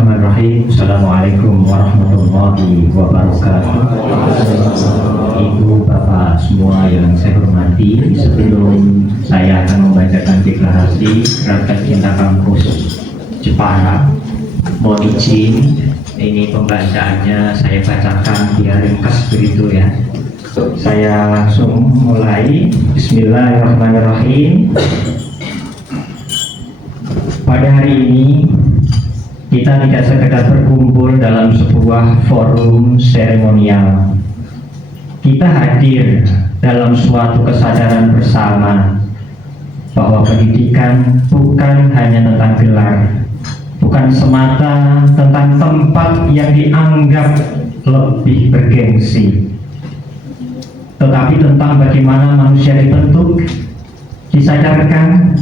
Bismillahirrahmanirrahim. Assalamualaikum warahmatullahi wabarakatuh. Ibu bapak semua yang saya hormati, sebelum saya akan membacakan deklarasi Gerakan Cinta Kampus Jepara, mohon izin ini pembacaannya saya bacakan biar ringkas begitu ya. Saya langsung mulai. Bismillahirrahmanirrahim. Pada hari ini kita tidak sekedar berkumpul dalam sebuah forum seremonial. Kita hadir dalam suatu kesadaran bersama bahwa pendidikan bukan hanya tentang gelar, bukan semata tentang tempat yang dianggap lebih bergengsi, tetapi tentang bagaimana manusia dibentuk, disadarkan,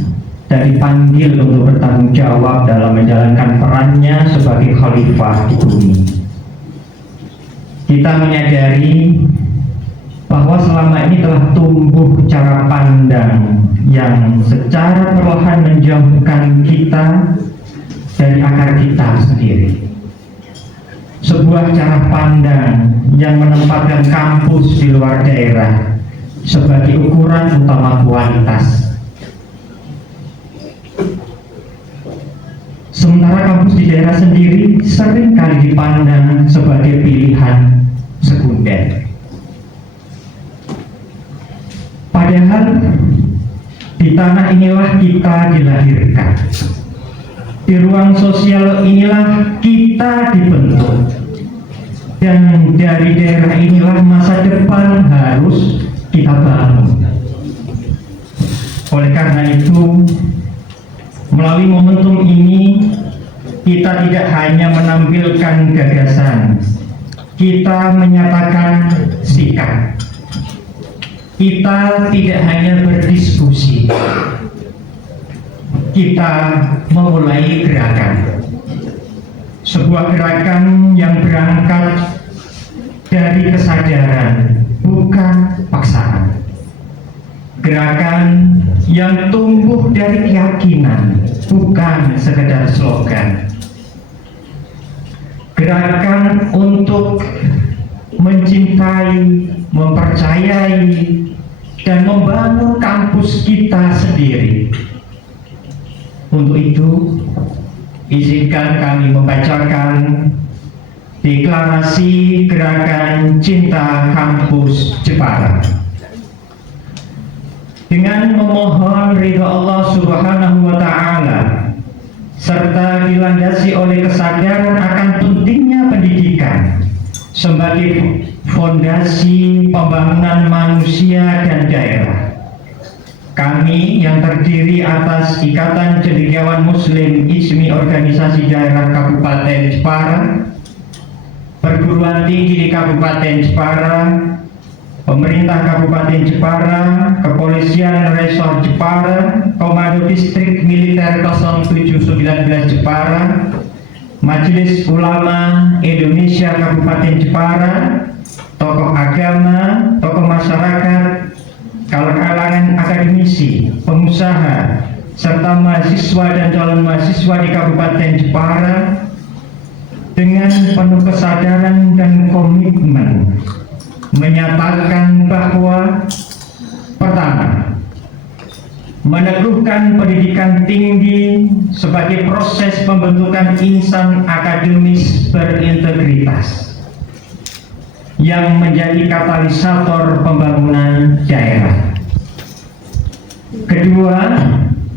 dan dipanggil untuk bertanggung jawab dalam menjalankan perannya sebagai khalifah di bumi. Kita menyadari bahwa selama ini telah tumbuh cara pandang yang secara perlahan menjauhkan kita dari akar kita sendiri. Sebuah cara pandang yang menempatkan kampus di luar daerah sebagai ukuran utama kualitas. Sementara kampus di daerah sendiri sering kali dipandang sebagai pilihan sekunder. Padahal di tanah inilah kita dilahirkan. Di ruang sosial inilah kita dibentuk. Dan dari daerah inilah masa depan harus kita bangun. Oleh karena itu, melalui momentum ini, kita tidak hanya menampilkan gagasan, kita menyatakan sikap. Kita tidak hanya berdiskusi, kita memulai gerakan. Sebuah gerakan yang berangkat dari kesadaran, bukan paksaan. Gerakan yang tumbuh dari keyakinan, bukan sekedar slogan. Gerakan untuk mencintai, mempercayai, dan membangun kampus kita sendiri. Untuk itu, izinkan kami membacakan deklarasi Gerakan Cinta Kampus Jepara. Dengan memohon ridha Allah Subhanahu wa Ta'ala serta dilandasi oleh kesadaran akan pentingnya pendidikan sebagai fondasi pembangunan manusia dan daerah, kami yang terdiri atas Ikatan Cendekiawan Muslim ISMI Organisasi Daerah Kabupaten Jepara, perguruan tinggi di Kabupaten Jepara, pemerintah Kabupaten Jepara, Kepolisian Resor Jepara, Komando Distrik Militer 0719 Jepara, Majelis Ulama Indonesia Kabupaten Jepara, tokoh agama, tokoh masyarakat, kalangan akademisi, pengusaha, serta mahasiswa dan calon mahasiswa di Kabupaten Jepara dengan penuh kesadaran dan komitmen menyatakan bahwa pertama, meneguhkan pendidikan tinggi sebagai proses pembentukan insan akademis berintegritas yang menjadi katalisator pembangunan daerah. Kedua,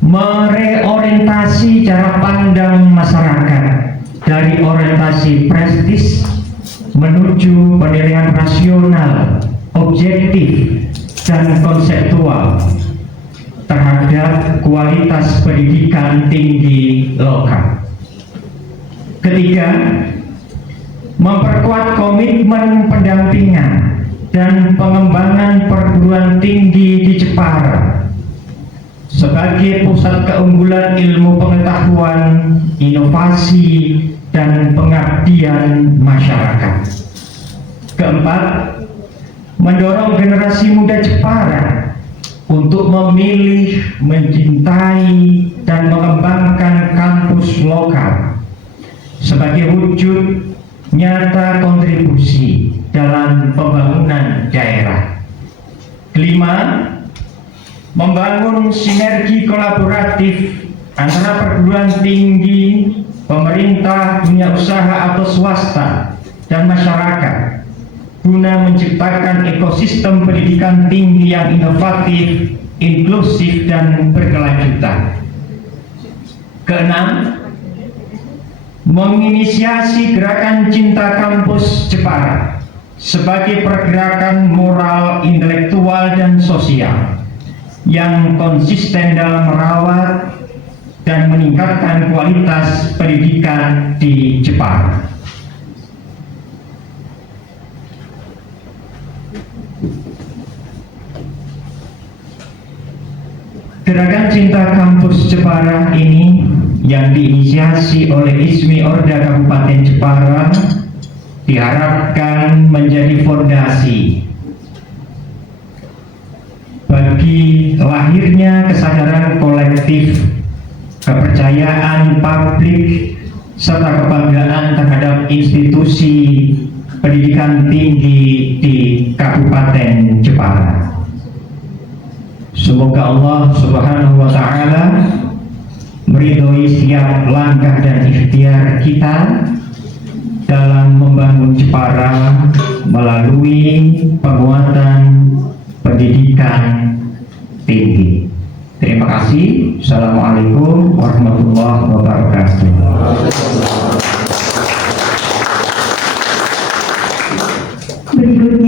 mereorientasi cara pandang masyarakat dari orientasi prestis menuju penilaian rasional, objektif, dan konseptual terhadap kualitas pendidikan tinggi lokal. Ketiga, memperkuat komitmen pendampingan dan pengembangan perguruan tinggi di Jepara sebagai pusat keunggulan ilmu pengetahuan, inovasi, dan pengabdian masyarakat. Keempat, mendorong generasi muda Jepara untuk memilih, mencintai, dan mengembangkan kampus lokal sebagai wujud nyata kontribusi dalam pembangunan daerah. Kelima, membangun sinergi kolaboratif antara perguruan tinggi, pemerintah, dunia usaha atau swasta, dan masyarakat guna menciptakan ekosistem pendidikan tinggi yang inovatif, inklusif, dan berkelanjutan. Keenam, menginisiasi gerakan Cinta Kampus Jepara sebagai pergerakan moral, intelektual, dan sosial yang konsisten dalam merawat dan meningkatkan kualitas pendidikan di Jepara. Gerakan Cinta Kampus Jepara ini yang diinisiasi oleh ISMI Orda Kabupaten Jepara diharapkan menjadi fondasi bagi lahirnya kesadaran kolektif, kepercayaan publik, serta kebanggaan terhadap institusi pendidikan tinggi di Kabupaten Jepara. Semoga Allah Subhanahu wa Ta'ala meridhoi setiap langkah dan ikhtiar kita dalam membangun Jepara melalui penguatan pendidikan tinggi. Terima kasih. Assalamualaikum warahmatullahi wabarakatuh. Berikut